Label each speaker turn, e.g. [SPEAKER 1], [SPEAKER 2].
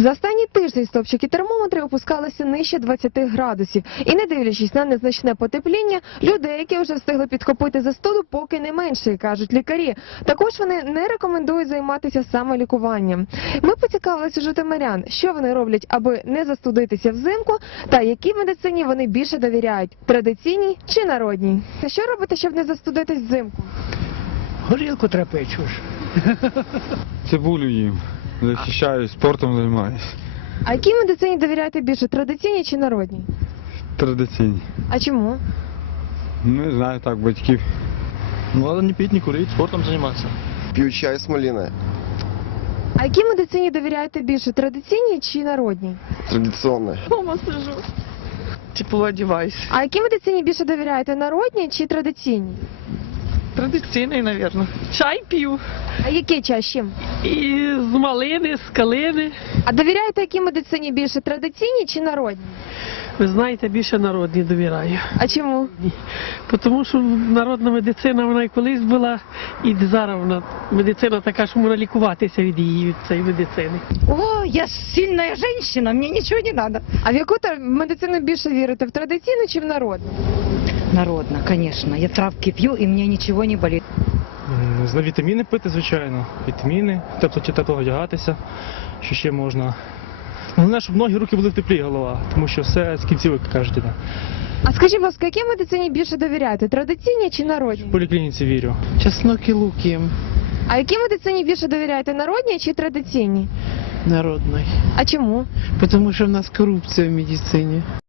[SPEAKER 1] За останній тиждень стовпчики термометри опускалися нижче 20 градусів. І не дивлячись на незначне потепління, людей, які вже встигли підхопити застуду, поки не менше, кажуть лікарі. Також вони не рекомендують займатися самолікуванням. Ми поцікавилися у житомирян, що вони роблять, аби не застудитися взимку, та якій медицині вони більше довіряють – традиційній чи народній. Що робити, щоб не застудитись взимку?
[SPEAKER 2] Горілку треба пити, чуєш.
[SPEAKER 3] Цибулю їм, захищаю, спортом займаюся.
[SPEAKER 1] А якій медицині довіряєте більше – традиційній чи народній?
[SPEAKER 3] Традиційні.
[SPEAKER 1] А чому?
[SPEAKER 3] Не знаю, так, батьків.
[SPEAKER 4] Ну, надо не пить, не курить, спортом заниматься.
[SPEAKER 5] Пью чай с малиной.
[SPEAKER 1] А якій медицині довіряєте більше – традиційній чи народній?
[SPEAKER 5] Традиционной.
[SPEAKER 6] Дома сижу. Тепло одеваюсь.
[SPEAKER 1] А якій медицині більше довіряєте – народній чи традиційній?
[SPEAKER 6] Традиційний, мабуть. Чай п'ю.
[SPEAKER 1] А який чай з чим?
[SPEAKER 6] І з малини, з калини.
[SPEAKER 1] А довіряєте якій медицині більше – традиційній чи народній?
[SPEAKER 6] Ви знаєте, більше народній довіряю.
[SPEAKER 1] А чому?
[SPEAKER 6] Тому що народна медицина, вона і колись була, і зараз вона медицина така, що можна лікуватися від її, від цієї медицини.
[SPEAKER 7] О, я сильная женщина, мне ничего не надо.
[SPEAKER 1] А в яку медицину більше вірите – в традиційну чи в народну?
[SPEAKER 7] Народно, конечно. Я травки пью, и мне ничего не болит.
[SPEAKER 4] За вітаміни пити, звичайно. Вітаміни, тепло одягатися, що ще можна. Головне, щоб ноги, руки були в теплі, голова, тому що все з кінцівок, кажете. Да.
[SPEAKER 1] А скажіть, будь ласка, якій медицині більше довіряєте – традиційній чи
[SPEAKER 4] В
[SPEAKER 1] народній?
[SPEAKER 4] поліклініці вірю.
[SPEAKER 6] Чеснок і лук їм.
[SPEAKER 1] А якій медицині більше довіряєте – народній чи традиційній?
[SPEAKER 6] Народний.
[SPEAKER 1] А чому?
[SPEAKER 6] Тому що в нас корупція в медицині.